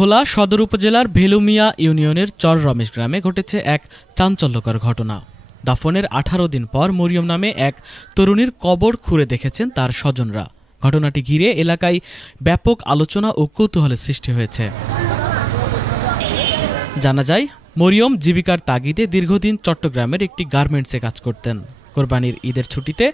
ভোলা সদর উপজেলার ভেলুমিয়া ইউনিয়নের চর রমেশ গ্রামে ঘটেছে এক চাঞ্চল্যকর ঘটনা। দাফনের 18 দিন পর মরিয়ম নামে এক তরুণীর কবর খুঁড়ে দেখেছেন তার স্বজনরা। ঘটনাটি ঘিরে এলাকায় ব্যাপক আলোচনা ও কৌতূহলের সৃষ্টি হয়েছে। জানা যায়, মরিয়ম জীবিকার তাগিদে দীর্ঘদিন চট্টগ্রামের একটি গার্মেন্টসে কাজ করতেন। কোরবানির ঈদের ছুটিতে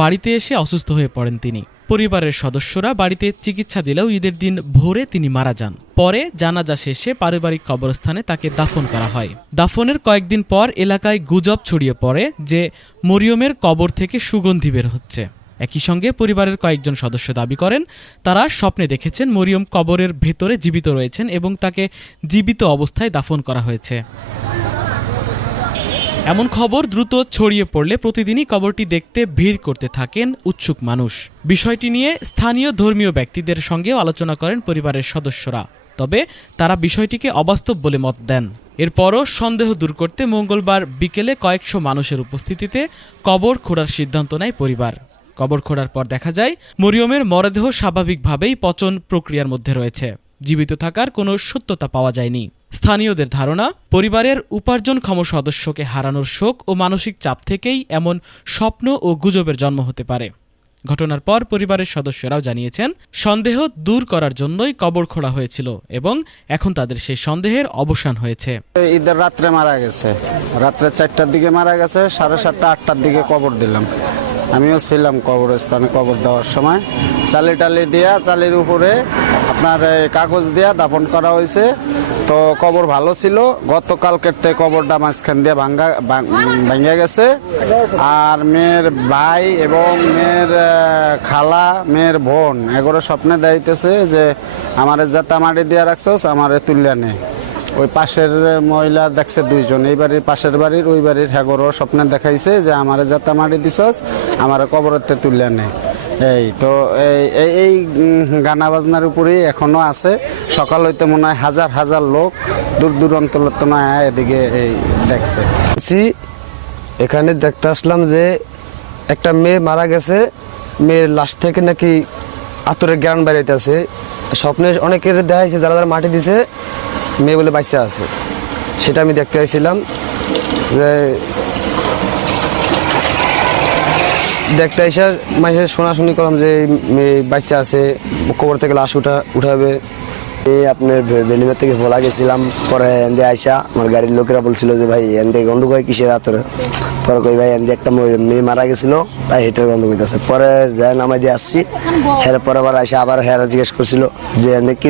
বাড়িতে এসে অসুস্থ হয়ে পড়েন তিনি। পরিবারের সদস্যরা বাড়িতে চিকিৎসা দিলেও ঈদের দিন ভোরে তিনি মারা যান। পরে জানাজা শেষে পারিবারিক কবরস্থানে তাকে দাফন করা হয়। দাফনের কয়েকদিন পর এলাকায় গুজব ছড়িয়ে পড়ে যে মরিয়মের কবর থেকে সুগন্ধি বের হচ্ছে। একই সঙ্গে পরিবারের কয়েকজন সদস্য দাবি করেন তারা স্বপ্নে দেখেছেন মরিয়ম কবরের ভেতরে জীবিত রয়েছেন এবং তাকে জীবিত অবস্থায় দাফন করা হয়েছে। এমন খবর দ্রুত ছড়িয়ে পড়লে প্রতিদিনই কবরটি দেখতে ভিড় করতে থাকেন উৎসুক মানুষ। বিষয়টি নিয়ে স্থানীয় ধর্মীয় ব্যক্তিদের সঙ্গেও আলোচনা করেন পরিবারের সদস্যরা, তবে তারা বিষয়টিকে অবাস্তব বলে মত দেন। এরপরও সন্দেহ দূর করতে মঙ্গলবার বিকেলে কয়েকশো মানুষের উপস্থিতিতে কবর খোঁড়ার সিদ্ধান্ত নেয় পরিবার। কবর খোঁড়ার পর দেখা যায় মরিয়মের মরদেহ স্বাভাবিকভাবেই পচন প্রক্রিয়ার মধ্যে রয়েছে। জীবিত থাকার কোনো সত্যতা পাওয়া যায়নি। স্থানীয়দের ধারণা, পরিবারের উপার্জনক্ষম সদস্যকে হারানোর শোক ও মানসিক চাপ থেকেই এমন স্বপ্ন ও গুজবের জন্ম হতে পারে। ঘটনার পর পরিবারের সদস্যরাও জানিয়েছেন সন্দেহ দূর করার জন্যই কবর খোঁড়া হয়েছিল এবং এখন তাদের সেই সন্দেহের অবসান হয়েছে। ঈদের রাত্রে মারা গেছে, রাত্রে 4টার দিকে মারা গেছে, 7:30 8টার দিকে কবর দিলাম। আমিও ছিলাম কবরস্থানে কবর দেওয়ার সময়। চালি দিয়া চালির উপরে আপনার কাগজ দিয়া দাফন করা হয়েছে। তো কবর ভালো ছিল। গতকালকের থেকে কবরটা মাঝখান দিয়ে ভাঙ্গা গেছে। আর মেয়ের ভাই এবং মেয়ের খালা, মেয়ের বোন এগুলো স্বপ্নে দেখাইতেছে যে আমারে যাতে মাটি দিয়ে রাখছস, আমারে তুলিয়া নেই। ওই পাশের মহিলা দেখছে 2 জন, এই বাড়ির পাশের বাড়ির ওই বাড়ির হ্যাগরও স্বপ্নে দেখাইছে যে আমারে যাতে মাটি দিছস, আমার কবরতে তুলিয়া নেই। এই তো এই গানা বাজনার উপরেই এখনো আছে। সকাল হইতে মনে হয় হাজার হাজার লোক দূর দূরান্ত এদিকে এই দেখছে। এখানে দেখতে আসলাম যে একটা মেয়ে মারা গেছে, মেয়ের লাশ থেকে নাকি আতরের জ্ঞান বেড়াইতেছে। স্বপ্নে অনেকের দেখাইছে যারা যারা মাটি দিছে মেয়ে বলে বাচ্চা আছে, সেটা আমি দেখতে চাইছিলাম। দেখতে এসে মাঝে শোনাশুনি করলাম যে মেয়ে বাচ্চা আছে, কবর থেকে লাশ উঠাবে। এই আপনার বেলিমার থেকে ভোলা গেছিলাম, পরে এনদে আইসা আমার গাড়ির লোকেরা বলছিল যে ভাই এনদে গন্ধ কয় কিসের আতরে। পরে কই ভাই এনদে একটা মেয়ে মারা গেছিল, তাই হেঁটের গন্ধ কইতেছে। পরে যাই নামাই দিয়ে আসছি, হের পরে আবার আইসা আবার হেরা জিজ্ঞেস করছিল যে এনদে কি